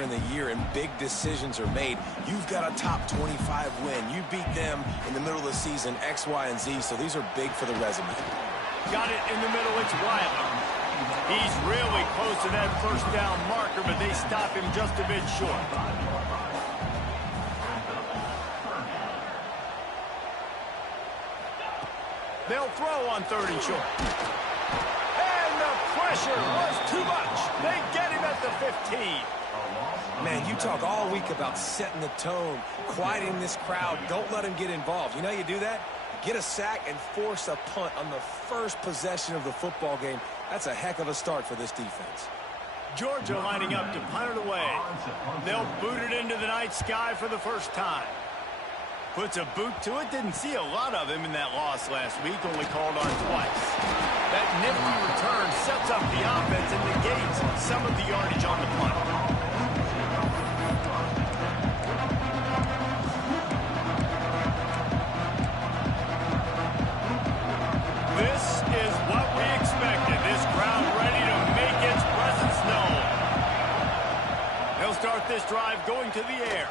later in the year and big decisions are made, you've got a top 25 win. You beat them in the middle of the season, X, Y, and Z, so these are big for the resume. Got it in the middle. It's Wilder. He's really close to that first down marker, but they stop him just a bit short. They'll throw on 3rd and short. And the pressure was too much. They get him at the 15. Man, you talk all week about setting the tone, quieting this crowd. Don't let him get involved. You know how you do that? Get a sack and force a punt on the first possession of the football game. That's a heck of a start for this defense. Georgia lining up to punt it away. They'll boot it into the night sky for the first time. Puts a boot to it. Didn't see a lot of him in that loss last week. Only called on twice. That nifty return sets up the offense and negates some of the yardage on the punt. This is what we expected. This crowd ready to make its presence known. They'll start this drive going to the air.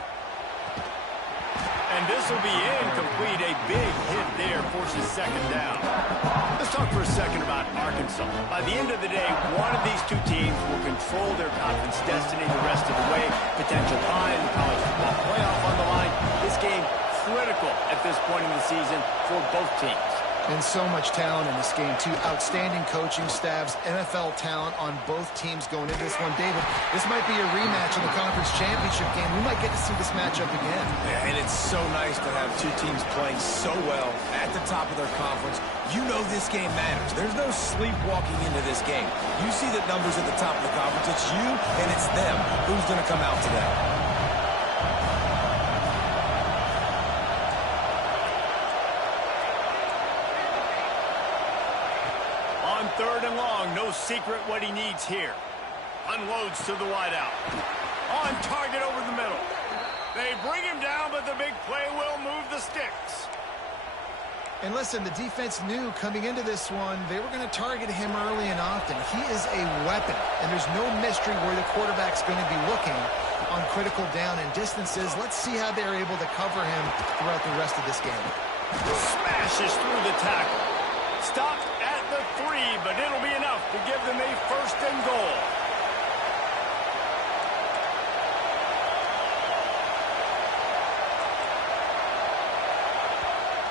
And this will be incomplete. A big hit there forces 2nd down. Let's talk for a second about Arkansas. By the end of the day, one of these two teams will control their conference destiny the rest of the way. Potential bye in the college football playoff on the line. This game critical at this point in the season for both teams. And so much talent in this game, too. Outstanding coaching staffs, NFL talent on both teams going into this one. David, this might be a rematch of the conference championship game. We might get to see this matchup again. Yeah, and it's so nice to have two teams playing so well at the top of their conference. You know this game matters. There's no sleepwalking into this game. You see the numbers at the top of the conference. It's you and it's them. Who's going to come out today? On 3rd and long, no secret what he needs here. Unloads to the wideout. On target over the middle. They bring him down, but the big play will move the sticks. And listen, the defense knew coming into this one, they were going to target him early and often. He is a weapon, and there's no mystery where the quarterback's going to be looking on critical down and distances. Let's see how they're able to cover him throughout the rest of this game. Smashes through the tackle. Stopped at the 3, but it'll be enough to give them a 1st and goal.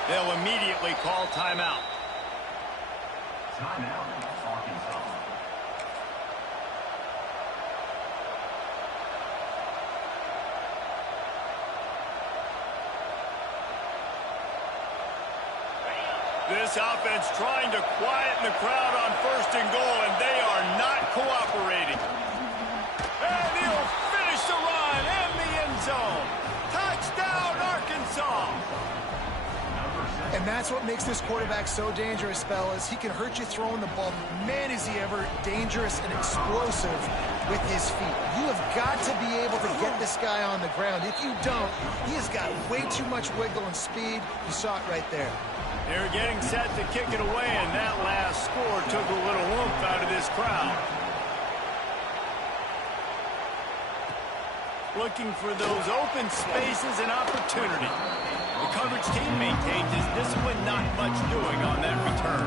They'll immediately call timeout. Timeout, Arkansas. This offense trying to quieten the crowd on 1st and goal, and they are not cooperating. And he'll finish the run in the end zone. Touchdown, Arkansas! And that's what makes this quarterback so dangerous, fellas. He can hurt you throwing the ball. Man, is he ever dangerous and explosive with his feet. You have got to be able to get this guy on the ground. If you don't, he has got way too much wiggle and speed. You saw it right there. They're getting set to kick it away, and that last score took a little oomph out of this crowd. Looking for those open spaces and opportunity. The coverage team maintains his discipline, not much doing on that return.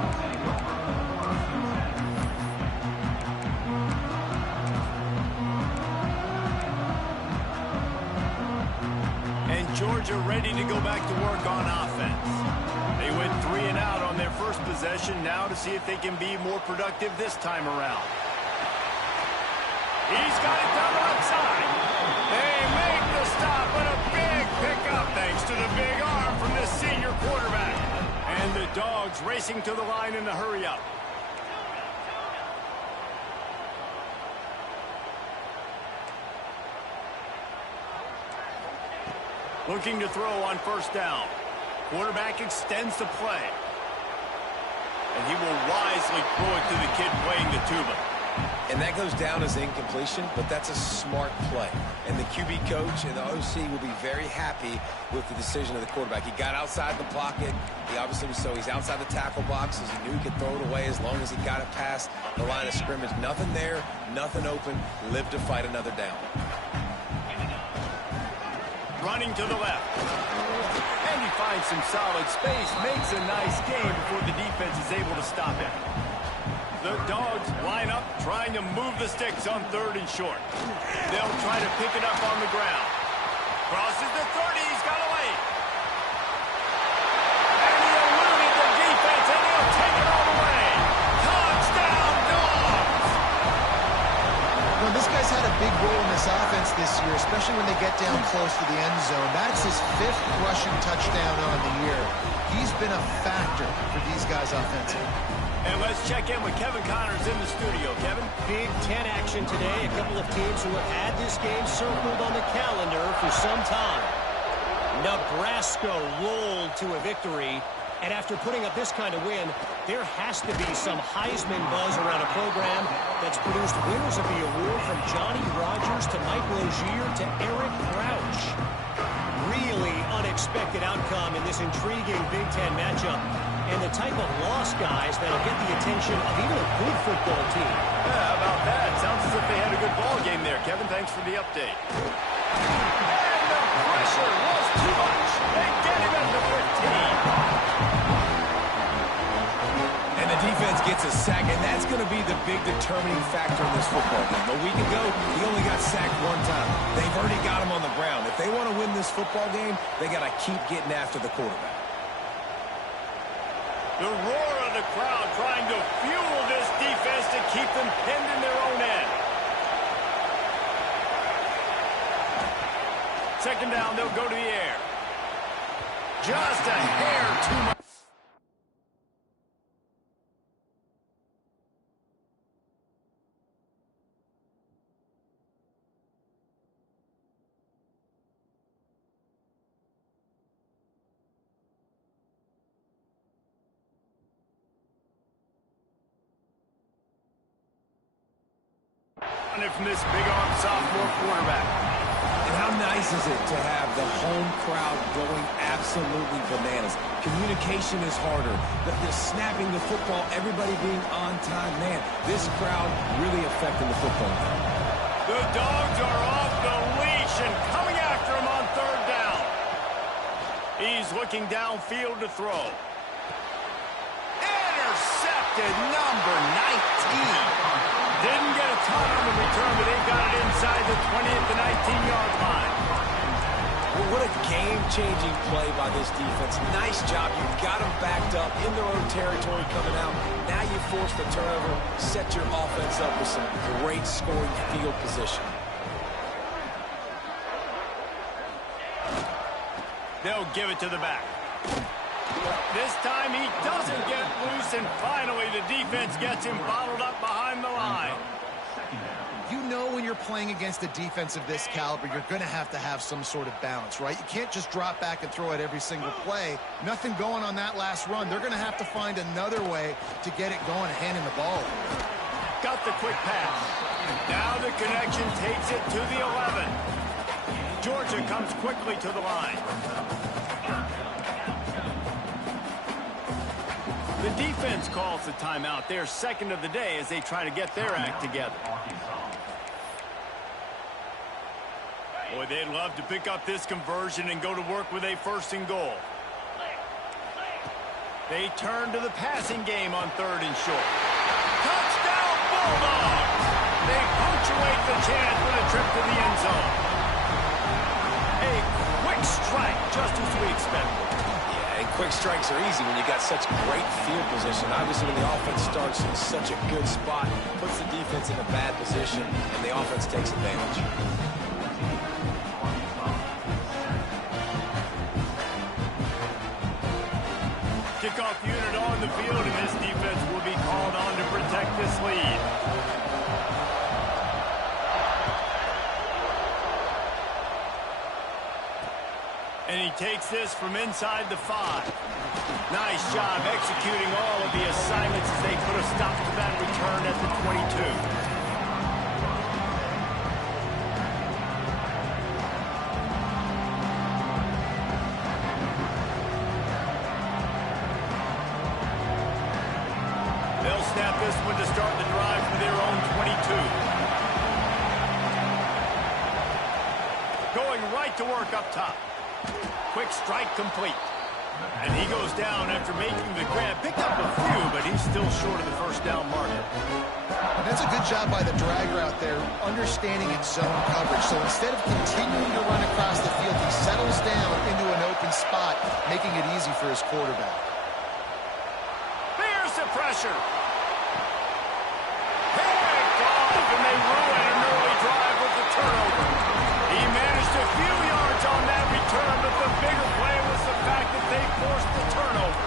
And Georgia ready to go back to work on offense. They went 3 and out on their first possession, now to see if they can be more productive this time around. He's got it down the left side. They make the stop, but a big pickup thanks to the big arm from this senior quarterback. And the Dogs racing to the line in the hurry-up. Looking to throw on 1st down. Quarterback extends the play. And he will wisely throw it to the kid playing the tuba. And that goes down as incompletion, but that's a smart play. And the QB coach and the OC will be very happy with the decision of the quarterback. He got outside the pocket. He obviously was he's outside the tackle boxes. He knew he could throw it away as long as he got it past the line of scrimmage. Nothing there, nothing open. Live to fight another down. running to the left. And he finds some solid space, makes a nice gain before the defense is able to stop him. The Dogs line up, trying to move the sticks on 3rd and short. They'll try to pick it up on the ground. Crosses the 30, he's got away. And he eluded the defense, and he'll take it all the way. Touchdown, Dogs! Well, this guy's had a big role in this offense this year, especially when they get down close to the end zone. That's his 5th rushing touchdown on the year. He's been a factor for these guys offensively. And let's check in with Kevin Connors in the studio. Kevin? Big Ten action today. A couple of teams who have had this game circled on the calendar for some time. Nebraska rolled to a victory. And after putting up this kind of win, there has to be some Heisman buzz around a program that's produced winners of the award from Johnny Rodgers to Mike Rozier to Eric Crouch. Really unexpected outcome in this intriguing Big Ten matchup. And the type of loss, guys, that'll get the attention of even a good football team. Yeah, how about that? Sounds as if they had a good ball game there. Kevin, thanks for the update. And the pressure was too much. They get him at the 15. And the defense gets a sack, and that's going to be the big determining factor in this football game. A week ago, he only got sacked 1 time. They've already got him on the ground. If they want to win this football game, they got to keep getting after the quarterback. The roar of the crowd trying to fuel this defense to keep them pinned in their own end. 2nd down, they'll go to the air. Just a hair too much. From this big-arm sophomore quarterback. And how nice is it to have the home crowd going absolutely bananas? Communication is harder. The snapping the football, everybody being on time. Man, this crowd really affecting the football game. The Dogs are off the leash and coming after him on 3rd down. He's looking downfield to throw. Intercepted, number 19. Didn't get a ton on the return, but they got it inside the 20 at the 19-yard line. Well, what a game-changing play by this defense. Nice job. You got them backed up in their own territory coming out. Now you force the turnover, set your offense up with some great scoring field position. They'll give it to the back. This time he doesn't get loose, and finally the defense gets him bottled up behind the line. You know when you're playing against a defense of this caliber, you're going to have some sort of balance, right? You can't just drop back and throw it every single play. Nothing going on that last run. They're going to have to find another way to get it going and handing the ball. Got the quick pass. Now the connection takes it to the 11. Georgia comes quickly to the line. The defense calls the timeout. Their 2nd of the day as they try to get their act together. Boy, they'd love to pick up this conversion and go to work with a 1st and goal. They turn to the passing game on 3rd and short. Touchdown, Bulldogs! They punctuate the chance with a trip to the end zone. A quick strike, just as we expected. And quick strikes are easy when you got such great field position. Obviously, when the offense starts in such a good spot, puts the defense in a bad position, and the offense takes advantage. Kickoff unit on the field, and this defense will be called on to protect this lead. And he takes this from inside the 5. Nice job executing all of the assignments as they put a stop to that return at the 22. They'll snap this one to start the drive from their own 22. Going getting right to work up top. Quick strike complete. And he goes down after making the grab. Picked up a few, but he's still short of the first down marker. And that's a good job by the drag route there, understanding its zone coverage. So instead of continuing to run across the field, he settles down into an open spot, making it easy for his quarterback. Here's the pressure. Picked off, and they ruin an early drive with the turnover. He managed a few yards on that return, but the bigger play was the fact that they forced the turnover.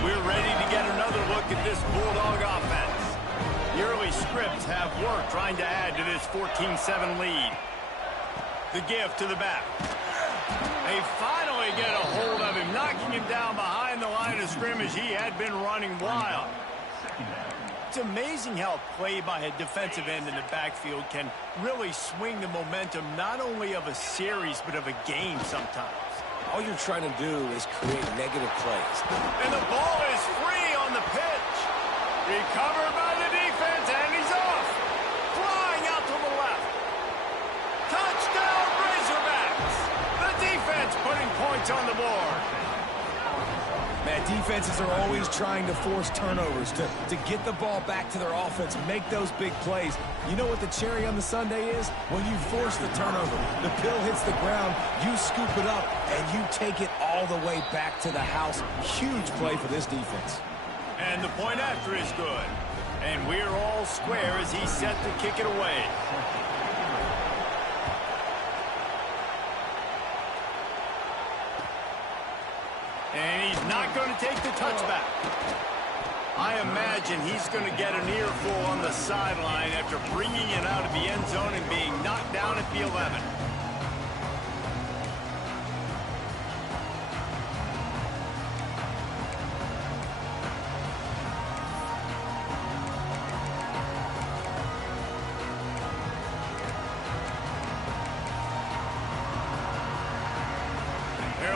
We're ready to get another look at this Bulldog offense. The early scripts have worked trying to add to this 14-7 lead. The give to the back. They finally get a hold of him, knocking him down behind the line of scrimmage. He had been running wild. It's amazing how a play by a defensive end in the backfield can really swing the momentum not only of a series but of a game sometimes. All you're trying to do is create negative plays. And the ball is free on the pitch. Recovered by the defense, and he's off. Flying out to the left. Touchdown Razorbacks. The defense putting points on the board. Man, defenses are always trying to force turnovers to get the ball back to their offense, make those big plays. You know what the cherry on the sundae is? When you force the turnover, the pill hits the ground, you scoop it up, and you take it all the way back to the house. Huge play for this defense. And the point after is good. And we're all square as he's set to kick it away. And he's not going to take the touchback. I imagine he's going to get an earful on the sideline after bringing it out of the end zone and being knocked down at the 11.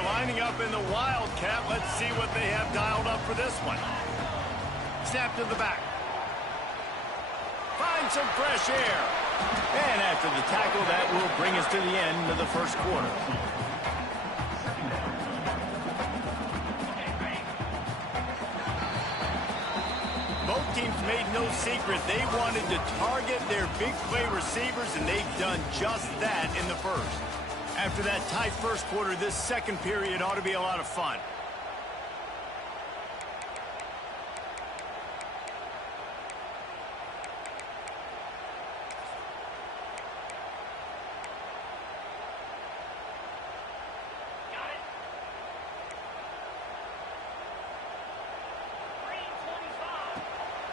Lining up in the Wildcat. Let's see what they have dialed up for this one. Snap to the back. Find some fresh air. And after the tackle, that will bring us to the end of the first quarter. Both teams made no secret. They wanted to target their big play receivers, and they've done just that in the first. After that tight first quarter, this second period ought to be a lot of fun.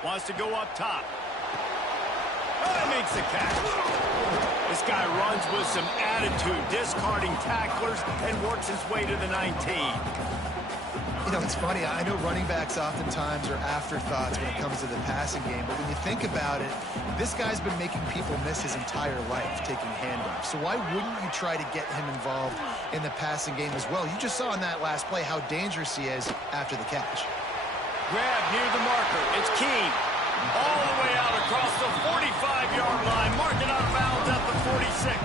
Wants to go up top. Oh, he makes the catch. This guy runs with some attitude, discarding tacklers, and works his way to the 19. You know, it's funny. I know running backs oftentimes are afterthoughts when it comes to the passing game, but when you think about it, this guy's been making people miss his entire life taking handoffs. So why wouldn't you try to get him involved in the passing game as well? You just saw in that last play how dangerous he is after the catch. Grab near the marker. It's Keene. All the way out across the 45-yard line. Marking out of bounds at the 46.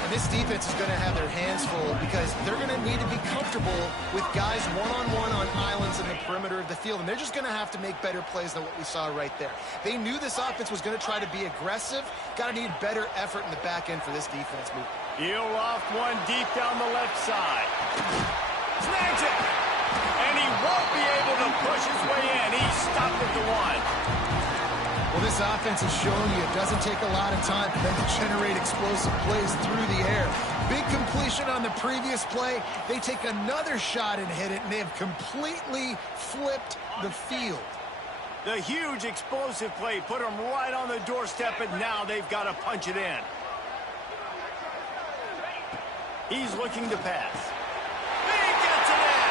And this defense is going to have their hands full because they're going to need to be comfortable with guys one-on-one on islands in the perimeter of the field. And they're just going to have to make better plays than what we saw right there. They knew this offense was going to try to be aggressive. Got to need better effort in the back end for this defense move. He'll loft one deep down the left side. Snags it. And he won't be able to push his way in. He's stopped at the 1. Well, this offense has shown you it doesn't take a lot of time for them to generate explosive plays through the air. Big completion on the previous play. They take another shot and hit it, and they have completely flipped the field. The huge explosive play put them right on the doorstep, and now they've got to punch it in. He's looking to pass. He gets it in!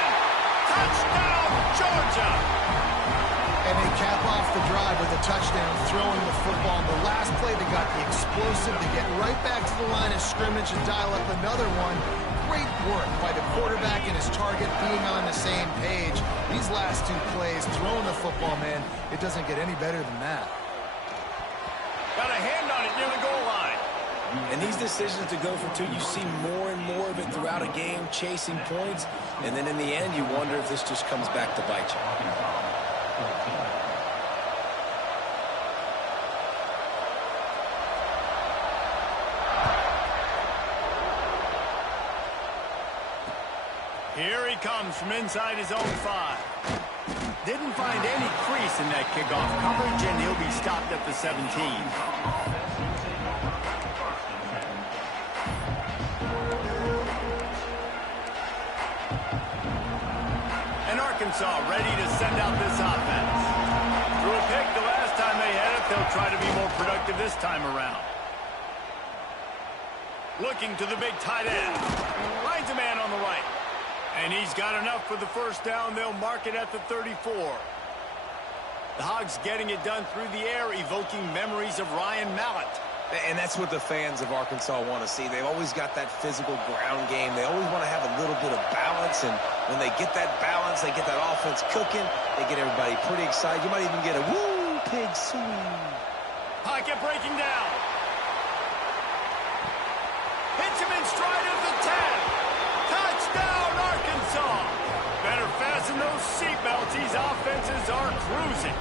Touchdown, Georgia! And they cap off the drive with a touchdown, throwing the football. On the last play, they got the explosive. They get right back to the line of scrimmage and dial up another one. Great work by the quarterback and his target being on the same page. These last 2 plays, throwing the football, man, it doesn't get any better than that. Got a hand on it near the goal line. And these decisions to go for 2, you see more and more of it throughout a game, chasing points. And then in the end, you wonder if this just comes back to bite you. Here he comes from inside his own 5. Didn't find any crease in that kickoff coverage, and he'll be stopped at the 17. And Arkansas ready to send out this offense. Threw a pick the last time they had it. They'll try to be more productive this time around. Looking to the big tight end. Finds a man on the right. And he's got enough for the first down. They'll mark it at the 34. The Hogs getting it done through the air, evoking memories of Ryan Mallett. And that's what the fans of Arkansas want to see. They've always got that physical ground game. They always want to have a little bit of balance. And when they get that balance, they get that offense cooking. They get everybody pretty excited. You might even get a woo pig swing. Pocket breaking down. Hits him in stride of the 10. Touchdown, Arkansas! Better fasten those seatbelts. These offenses are cruising.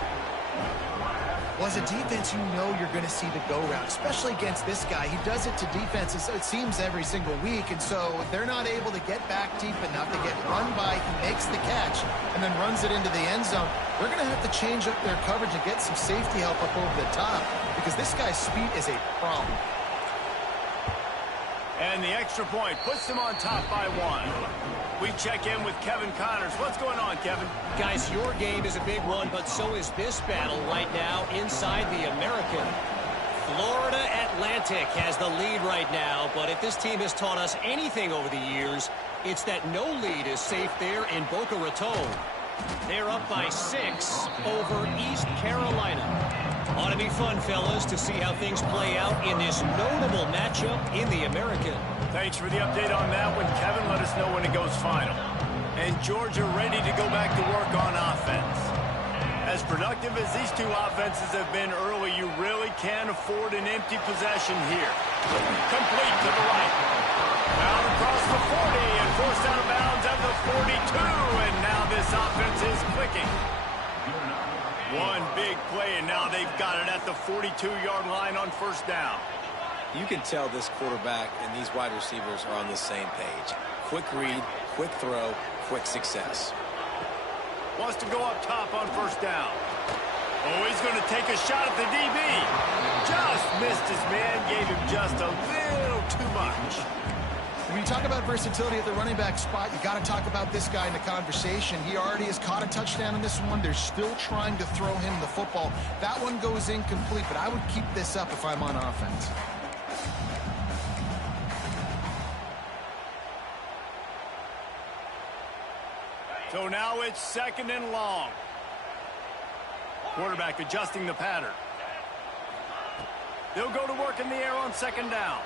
Well, as a defense, you know you're going to see the go-round, especially against this guy. He does it to defenses, it seems, every single week, and so if they're not able to get back deep enough to get run by, he makes the catch and then runs it into the end zone. They're going to have to change up their coverage and get some safety help up over the top because this guy's speed is a problem. And the extra point puts them on top by 1. We check in with Kevin Connors. What's going on, Kevin? Guys, your game is a big one, but so is this battle right now inside the American. Florida Atlantic has the lead right now, but if this team has taught us anything over the years, it's that no lead is safe there in Boca Raton. They're up by 6 over East Carolina. Ought to be fun, fellas, to see how things play out in this notable matchup in the American. Thanks for the update on that one, Kevin. Let us know when it goes final. And Georgia ready to go back to work on offense. As productive as these 2 offenses have been early, you really can't afford an empty possession here. Complete to the right. Down across the 40 and forced out of bounds at the 42. And now this offense is clicking. One big play, and now they've got it at the 42-yard line on first down. You can tell this quarterback and these wide receivers are on the same page. Quick read, quick throw, quick success. Wants to go up top on first down. Oh, he's going to take a shot at the DB. Just missed his man, gave him just a little too much. When you talk about versatility at the running back spot, you got to talk about this guy in the conversation. He already has caught a touchdown in this one. They're still trying to throw him the football. That one goes incomplete, but I would keep this up if I'm on offense. So now it's 2nd and long. Quarterback adjusting the pattern. They'll go to work in the air on 2nd down.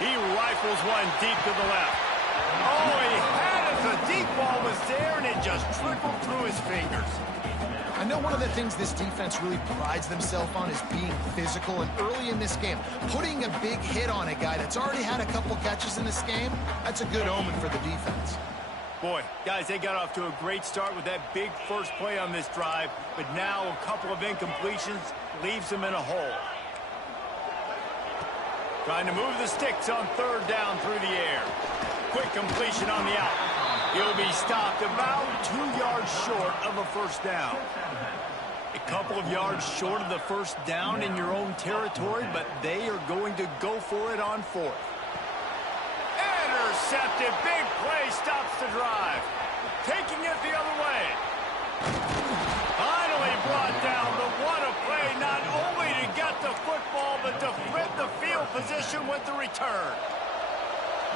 He rifles one deep to the left. Oh, he had it. The deep ball was there, and it just trickled through his fingers. I know one of the things this defense really prides themselves on is being physical, and early in this game, putting a big hit on a guy that's already had a couple catches in this game, that's a good omen for the defense. Boy, guys, they got off to a great start with that big first play on this drive, but now a couple of incompletions leaves them in a hole. Trying to move the sticks on 3rd down through the air. Quick completion on the out. He'll be stopped about 2 yards short of a first down. A couple of yards short of the first down in your own territory, but they are going to go for it on 4th. Intercepted. Big play stops the drive. Taking it the other way. Finally brought down, but what a play, not only to get the football, but to flip the field position with the return.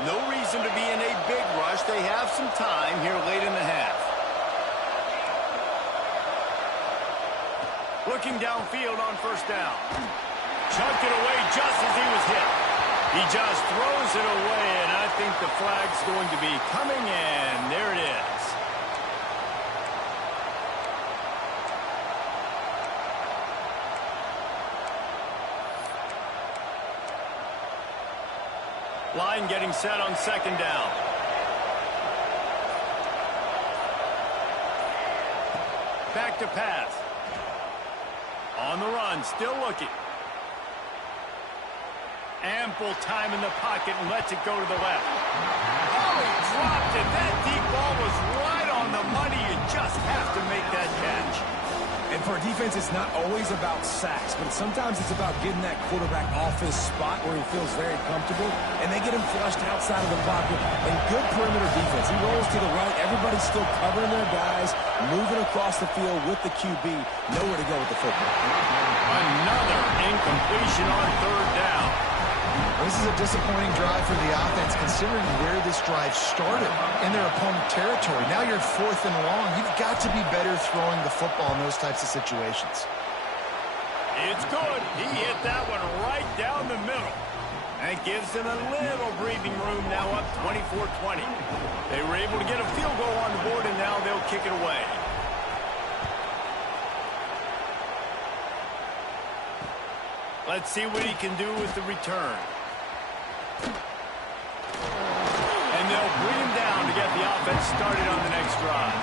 No reason to be in a big rush. They have some time here late in the half. Looking downfield on first down. Chunked it away just as he was hit. He just throws it away, and I think the flag's going to be coming in. There it is. Line getting set on second down. Back to pass. On the run, still looking. Ample time in the pocket and lets it go to the left. Oh, he dropped it. That deep ball was right on the money. You just have to make that catch. And for a defense, it's not always about sacks, but sometimes it's about getting that quarterback off his spot where he feels very comfortable, and they get him flushed outside of the pocket. And good perimeter defense. He rolls to the right. Everybody's still covering their guys, moving across the field with the QB. Nowhere to go with the football. Another incompletion on third down. This is a disappointing drive for the offense, considering where this drive started in their opponent territory. Now you're 4th and long. You've got to be better throwing the football in those types of situations. It's good. He hit that one right down the middle. And it gives them a little breathing room now, up 24-20. They were able to get a field goal on the board, and now they'll kick it away. Let's see what he can do with the return. And they'll bring him down to get the offense started on the next drive.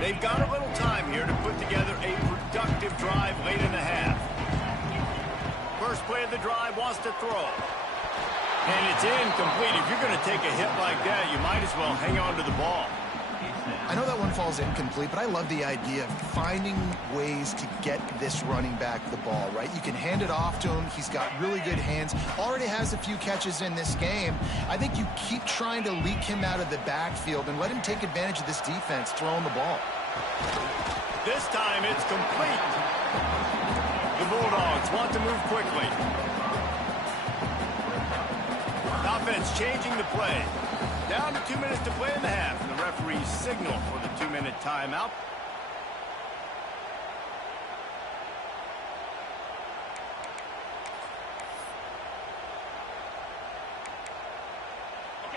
They've got a little time here to put together a productive drive late in the half. First play of the drive wants to throw. And it's incomplete. If you're going to take a hit like that, you might as well hang on to the ball. I know that one falls incomplete, but I love the idea of finding ways to get this running back the ball, right? You can hand it off to him. He's got really good hands. Already has a few catches in this game. I think you keep trying to leak him out of the backfield and let him take advantage of this defense throwing the ball. This time it's complete. The Bulldogs want to move quickly. Offense changing the play. Down to 2 minutes to play in the half, and the referees signal for the 2-minute timeout.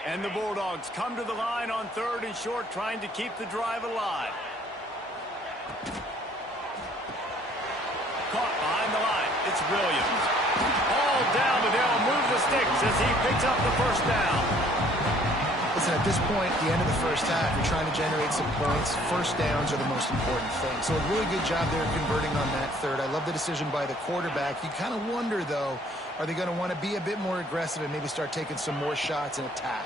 And the Bulldogs come to the line on 3rd and short, trying to keep the drive alive. Caught behind the line. It's Williams. All down, but they'll move the sticks as he picks up the first down. Listen, at this point, at the end of the first half, you're trying to generate some points. First downs are the most important thing. So a really good job there converting on that 3rd. I love the decision by the quarterback. You kind of wonder, though, are they going to want to be a bit more aggressive and maybe start taking some more shots and attack?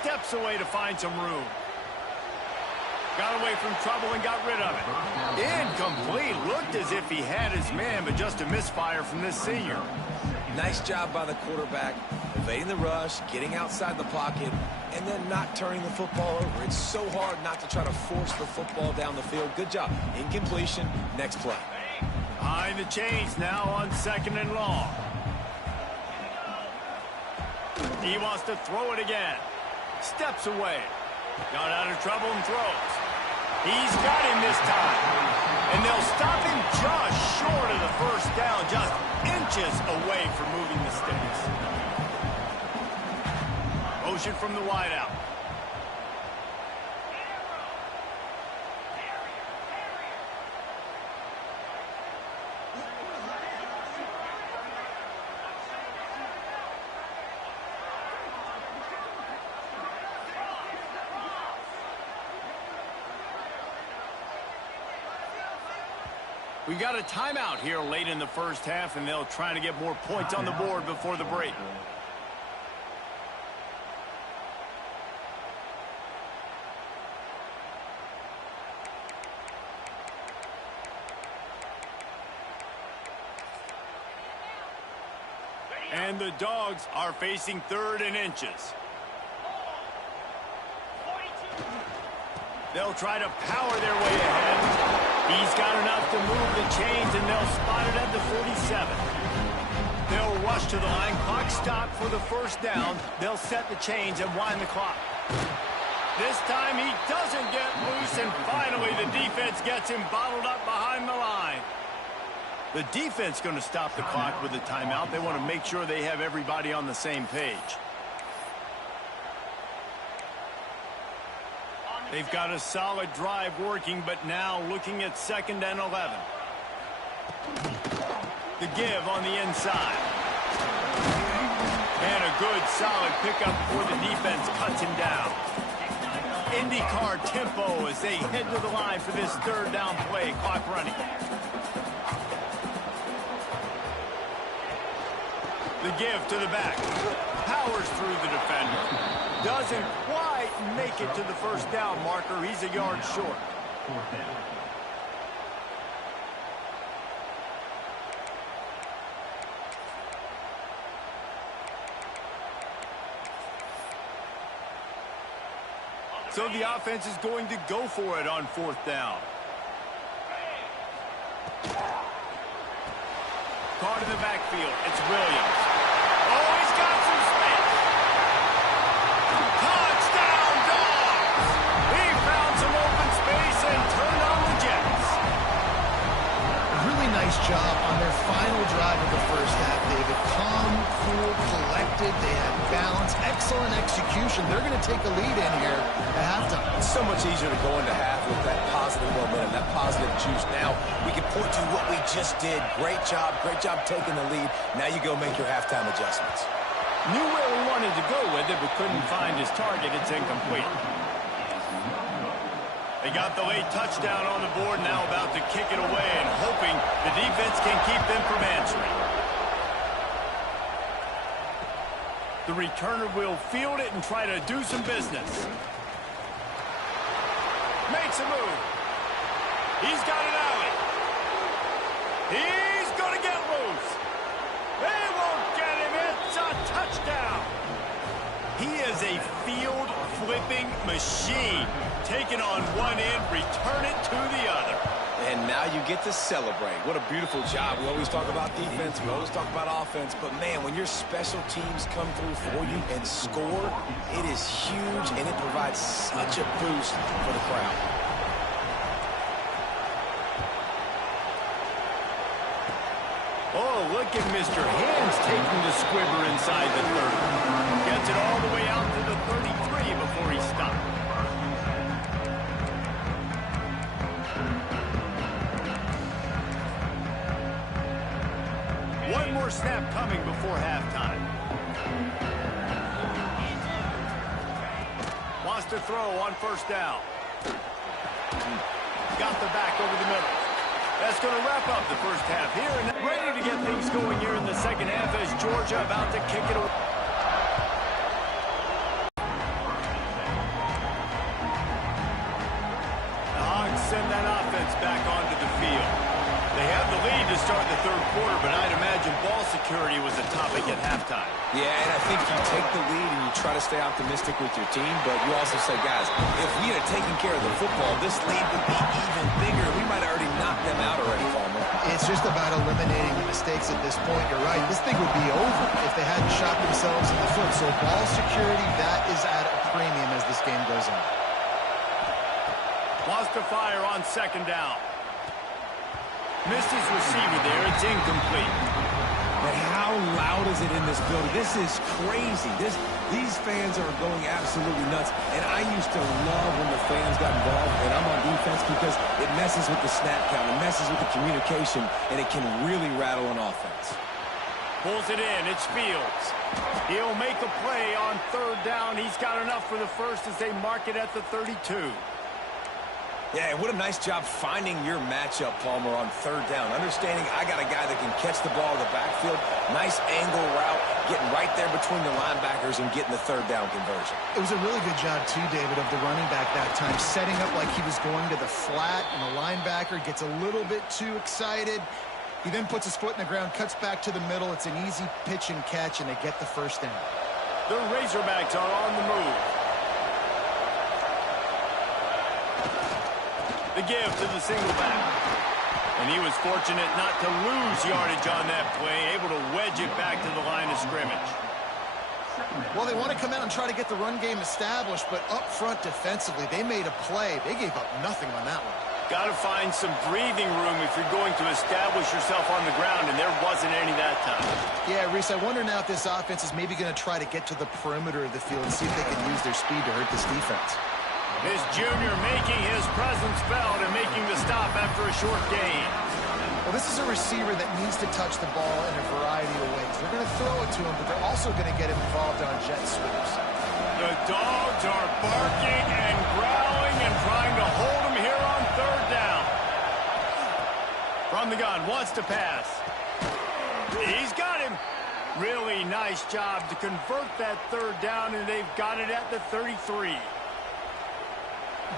Steps away to find some room. Got away from trouble and got rid of it. Incomplete. Looked as if he had his man, but just a misfire from this senior. Nice job by the quarterback, evading the rush, getting outside the pocket, and then not turning the football over. It's so hard not to try to force the football down the field. Good job. Incompletion. Next play. Behind the chains now on 2nd and long. He wants to throw it again. Steps away. Got out of trouble and throws. He's got him this time. And they'll stop him just short of the first down, just inches away from moving the sticks. Motion from the wideout. We got a timeout here late in the first half, and they'll try to get more points on the board before the break. And the Dogs are facing 3rd and inches. They'll try to power their way ahead. He's got enough to move the chains, and they'll spot it at the 47. They'll rush to the line. Clock stopped for the first down. They'll set the chains and wind the clock. This time he doesn't get loose, and finally the defense gets him bottled up behind the line. The defense going to stop the clock with a timeout. They want to make sure they have everybody on the same page. They've got a solid drive working, but now looking at 2nd and 11. The give on the inside. And a good, solid pickup before the defense cuts him down. IndyCar tempo as they head to the line for this 3rd down play. Clock running. The give to the back. Powers through the defender. Doesn't quite make it to the 1st down marker. He's a yard short. 4th down. So the offense is going to go for it on 4th down. Caught in the backfield. It's Williams. Oh, he's got some space. Touchdown, Dogs! He found some open space and turned on the Jets. Really nice job on their final drive of the first half, David. Calm, cool, collected. They had balance. Excellent execution. They're going to take a lead in here at halftime. It's so much easier to go into half with that positive momentum, that positive juice. Now we can point to what we just did. Great job taking the lead. Now you go make your halftime adjustments. Knew where he wanted to go with it, but couldn't find his target. It's incomplete. They got the late touchdown on the board, now about to kick it away and hoping the defense can keep them from answering. The returner will field it and try to do some business. Makes a move. He's got an alley. He's going to get loose. They won't get him. It's a touchdown. He is a field-flipping machine. Taking on one end, return it to the other. And now you get to celebrate. What a beautiful job. We always talk about defense. We always talk about offense. But, man, when your special teams come through for you and score, it is huge, and it provides such a boost for the crowd. Oh, look at Mr. Hands taking the squibber inside the 30. Gets it all the way out to the 33 before he stopped. One more snap coming before halftime. Wants to throw on 1st down. Got the back over the middle. That's going to wrap up the first half here, and ready to get things going here in the 2nd half as Georgia about to kick it away. The Hogs send that offense back onto the field. They have the lead to start the 3rd quarter, but I'd imagine ball security was a topic at halftime. Yeah, and I think you take the lead and you try to stay optimistic with your team, but you also say, guys, if we had taken care of the football, this lead would be even bigger. We might have already knocked them out already, Palmer. It's just about eliminating the mistakes at this point. You're right. This thing would be over if they hadn't shot themselves in the foot. So ball security, that is at a premium as this game goes on. Wants to fire on 2nd down. Missed his receiver there. It's incomplete. But how loud is it in this building? This is crazy. These fans are going absolutely nuts. And I used to love when the fans got involved, and I'm on defense because it messes with the snap count. It messes with the communication, and it can really rattle an offense. Pulls it in. It's Fields. He'll make a play on 3rd down. He's got enough for the first as they mark it at the 32. Yeah, what a nice job finding your matchup, Palmer, on 3rd down. Understanding I got a guy that can catch the ball in the backfield. Nice angle route, getting right there between the linebackers and getting the 3rd down conversion. It was a really good job, too, David, of the running back that time, setting up like he was going to the flat, and the linebacker gets a little bit too excited. He then puts his foot in the ground, cuts back to the middle. It's an easy pitch and catch, and they get the 1st down. The Razorbacks are on the move. The give to the single back. And he was fortunate not to lose yardage on that play, able to wedge it back to the line of scrimmage. Well, they want to come out and try to get the run game established, but up front defensively, they made a play. They gave up nothing on that one. Got to find some breathing room if you're going to establish yourself on the ground, and there wasn't any that time. Yeah, Reese, I wonder now if this offense is maybe going to try to get to the perimeter of the field and see if they can use their speed to hurt this defense. This junior making his presence felt and making the stop after a short gain. Well, this is a receiver that needs to touch the ball in a variety of ways. They're going to throw it to him, but they're also going to get him involved on jet sweeps. The dogs are barking and growling and trying to hold him here on third down. From the gun, wants to pass. He's got him. Really nice job to convert that third down, and they've got it at the 33.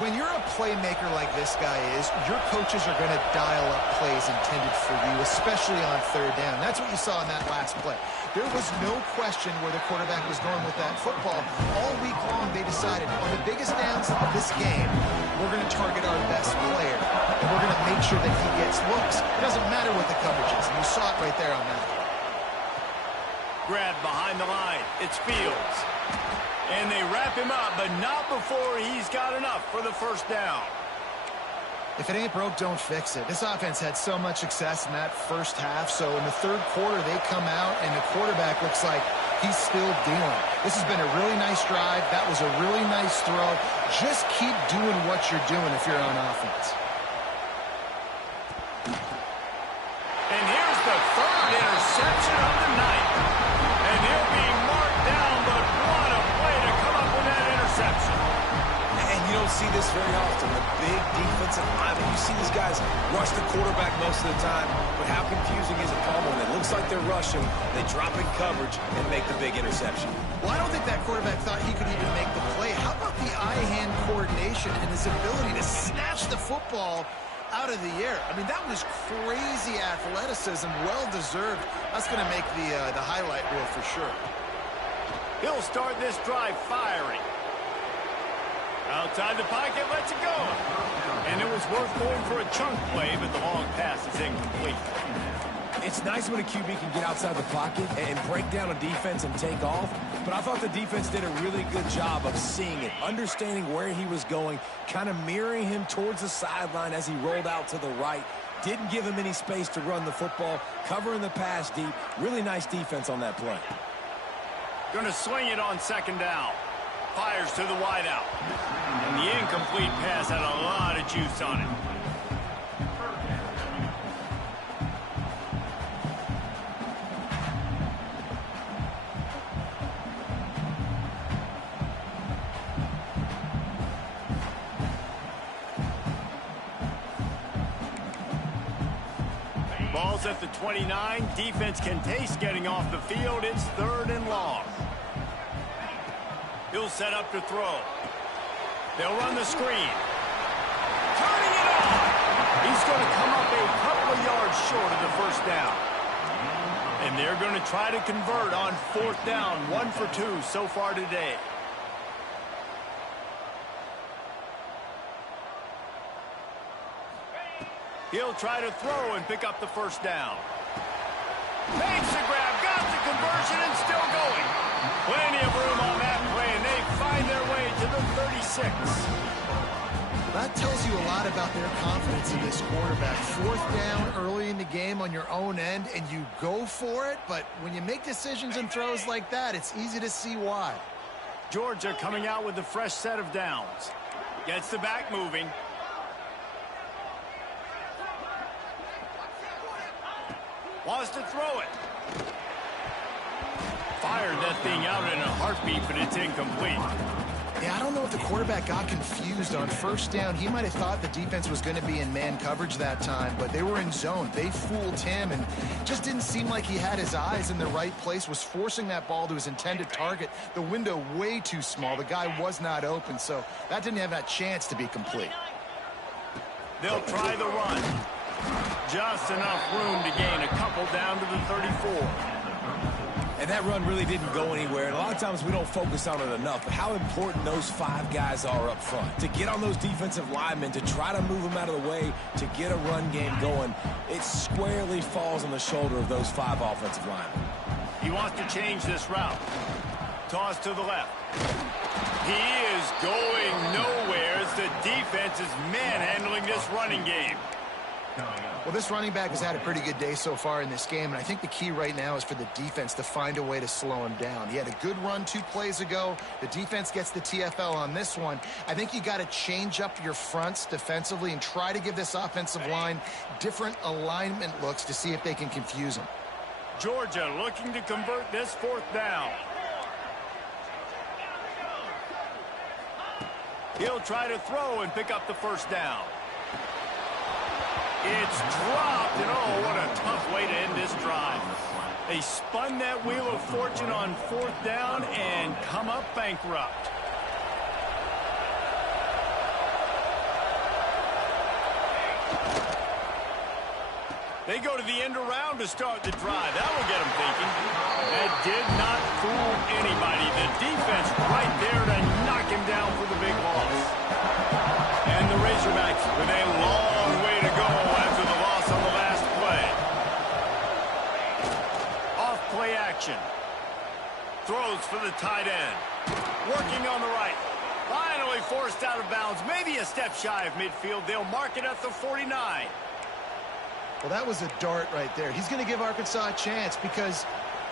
When you're a playmaker like this guy is, your coaches are going to dial up plays intended for you, especially on third down. That's what you saw in that last play. There was no question where the quarterback was going with that football. All week long, they decided on the biggest downs of this game, we're going to target our best player, and we're going to make sure that he gets looks. It doesn't matter what the coverage is, and you saw it right there on that. Grab behind the line. It's Fields. And they wrap him up, but not before he's got enough for the first down. If it ain't broke, don't fix it. This offense had so much success in that first half, so in the third quarter, they come out, and the quarterback looks like he's still dealing. This has been a really nice drive. That was a really nice throw. Just keep doing what you're doing if you're on offense. And here's the third interception of the night. And he'll be marked down, but what a play to come up with that interception. And you don't see this very often. The big defensive lineman. You see these guys rush the quarterback most of the time, but how confusing is it, Palmer, when it looks like they're rushing, they drop in coverage and make the big interception? Well, I don't think that quarterback thought he could even make the play. How about the eye-hand coordination and his ability to snatch the football out of the air? I mean, that was crazy athleticism, well-deserved. That's going to make the highlight reel for sure. He'll start this drive firing. Outside the pocket, lets it go. And it was worth going for a chunk play, but the long pass is incomplete. It's nice when a QB can get outside the pocket and break down a defense and take off, but I thought the defense did a really good job of seeing it, understanding where he was going, kind of mirroring him towards the sideline as he rolled out to the right. Didn't give him any space to run the football, covering the pass deep. Really nice defense on that play. Going to swing it on second down. Fires to the wideout. And the incomplete pass had a lot of juice on it. Ball's at the 29. Defense can taste getting off the field. It's third and long. He'll set up to throw. They'll run the screen. Turning it on. He's going to come up a couple of yards short of the first down. And they're going to try to convert on fourth down. 1 for 2 so far today. He'll try to throw and pick up the first down. Makes the grab, got the conversion, and still going. Plenty of room on that play, and they find their way to the 36. That tells you a lot about their confidence in this quarterback. Fourth down early in the game on your own end, and you go for it, but when you make decisions and throws like that, it's easy to see why. Georgia coming out with a fresh set of downs. Gets the back moving. Wants to throw it. Fired that thing out in a heartbeat, but it's incomplete. Yeah, I don't know if the quarterback got confused on first down. He might have thought the defense was going to be in man coverage that time, but they were in zone. They fooled him, and just didn't seem like he had his eyes in the right place, was forcing that ball to his intended target. The window way too small. The guy was not open, so that didn't have that chance to be complete. They'll try the run. Just enough room to gain a couple down to the 34. And that run really didn't go anywhere. And a lot of times we don't focus on it enough. But how important those 5 guys are up front. To get on those defensive linemen, to try to move them out of the way, to get a run game going, it squarely falls on the shoulder of those 5 offensive linemen. He wants to change this route. Toss to the left. He is going nowhere as the defense is manhandling this running game. Well, this running back has had a pretty good day so far in this game, and I think the key right now is for the defense to find a way to slow him down. He had a good run 2 plays ago. The defense gets the TFL on this one. I think you got to change up your fronts defensively and try to give this offensive line different alignment looks to see if they can confuse him. Georgia looking to convert this 4th down. He'll try to throw and pick up the 1st down. It's dropped, and oh, what a tough way to end this drive. They spun that wheel of fortune on 4th down and come up bankrupt. They go to the end around to start the drive. That will get them thinking. That did not fool anybody. The defense right there to knock him down for the big loss. And the Razorbacks with a long way to go after the loss on the last play. Off play action. Throws for the tight end. Working on the right. Finally forced out of bounds. Maybe a step shy of midfield. They'll mark it at the 49. Well, that was a dart right there. He's going to give Arkansas a chance because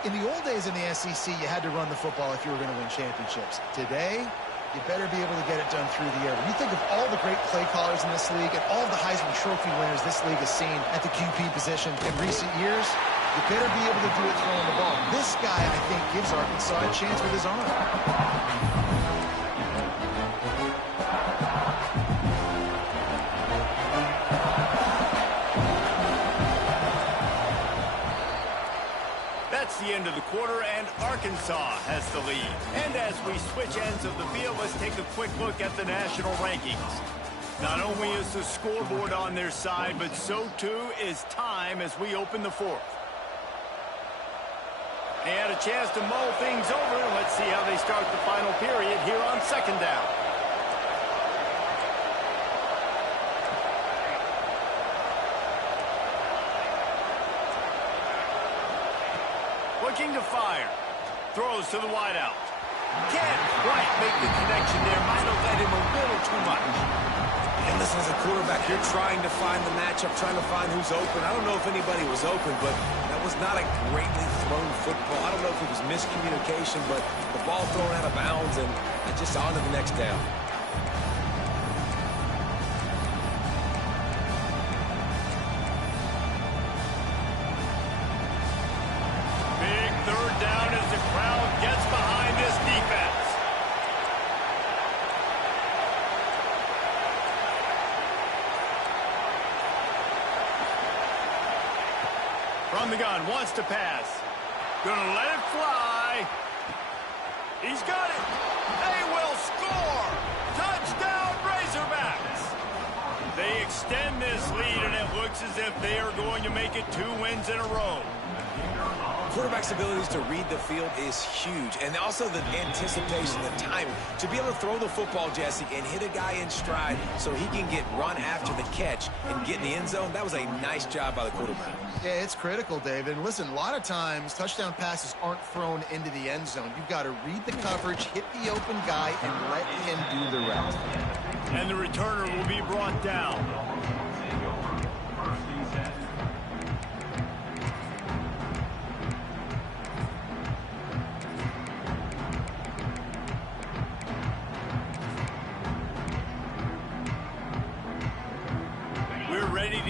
in the old days in the SEC, you had to run the football if you were going to win championships. Today, you better be able to get it done through the air. When you think of all the great play callers in this league and all the Heisman Trophy winners this league has seen at the QB position in recent years, you better be able to do it throwing the ball. This guy, I think, gives Arkansas a chance with his arm. The end of the quarter, and Arkansas has the lead. And as we switch ends of the field, let's take a quick look at the national rankings. Not only is the scoreboard on their side, but so too is time as we open the 4th. They had a chance to mull things over, and let's see how they start the final period here on 2nd down. Looking to fire. Throws to the wideout. Can't quite make the connection there. Might have led him a little too much. And listen, as a quarterback, you're trying to find the matchup, trying to find who's open. I don't know if anybody was open, but that was not a greatly thrown football. I don't know if it was miscommunication, but the ball thrown out of bounds and just on to the next down. From the gun, wants to pass. Gonna let it fly. He's got it. They will score. Touchdown, Razorbacks. They extend this lead, and it looks as if they are going to make it 2 wins in a row. Quarterback's abilities to read the field is huge, and also the anticipation, the timing. To be able to throw the football, Jesse, and hit a guy in stride so he can get run after the catch and get in the end zone, that was a nice job by the quarterback. Yeah, it's critical, David. And listen, a lot of times touchdown passes aren't thrown into the end zone. You've got to read the coverage, hit the open guy, and let him do the rest. And the returner will be brought down.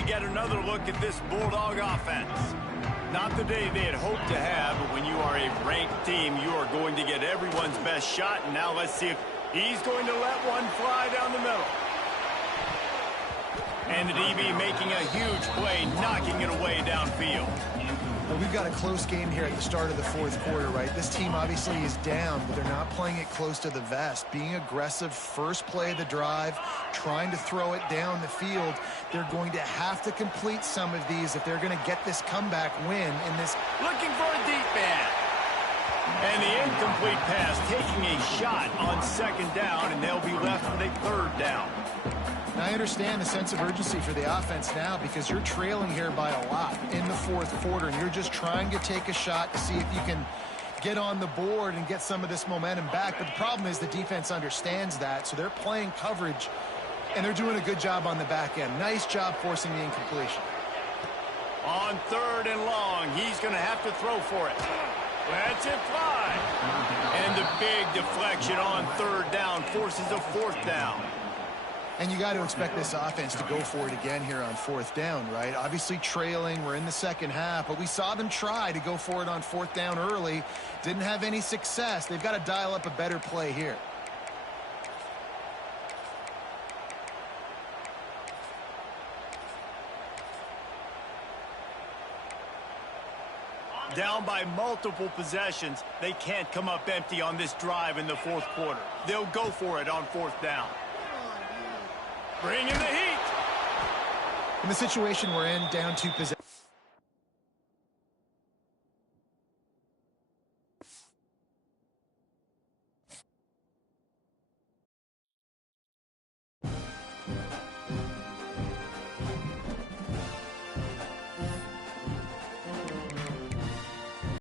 Get another look at this Bulldog offense. Not the day they had hoped to have, but when you are a ranked team, you are going to get everyone's best shot. And now let's see if he's going to let one fly down the middle. And the DB making a huge play, knocking it away downfield. Well, we've got a close game here at the start of the 4th quarter, right? This team obviously is down, but they're not playing it close to the vest. Being aggressive, first play of the drive, trying to throw it down the field. They're going to have to complete some of these if they're going to get this comeback win in this. Looking for a deep man. And the incomplete pass taking a shot on second down, and they'll be left with a third down. Now, I understand the sense of urgency for the offense now because you're trailing here by a lot in the fourth quarter, and you're just trying to take a shot to see if you can get on the board and get some of this momentum back. But the problem is the defense understands that, so they're playing coverage, and they're doing a good job on the back end. Nice job forcing the incompletion. On third and long, he's going to have to throw for it. That's it, fly. And the big deflection on third down forces a fourth down. And you got to expect this offense to go for it again here on fourth down, right? Obviously trailing, we're in the second half, but we saw them try to go for it on fourth down early. Didn't have any success. They've got to dial up a better play here. Down by multiple possessions, they can't come up empty on this drive in the fourth quarter. They'll go for it on fourth down. Bring in the heat. In the situation we're in, down 2 possessions.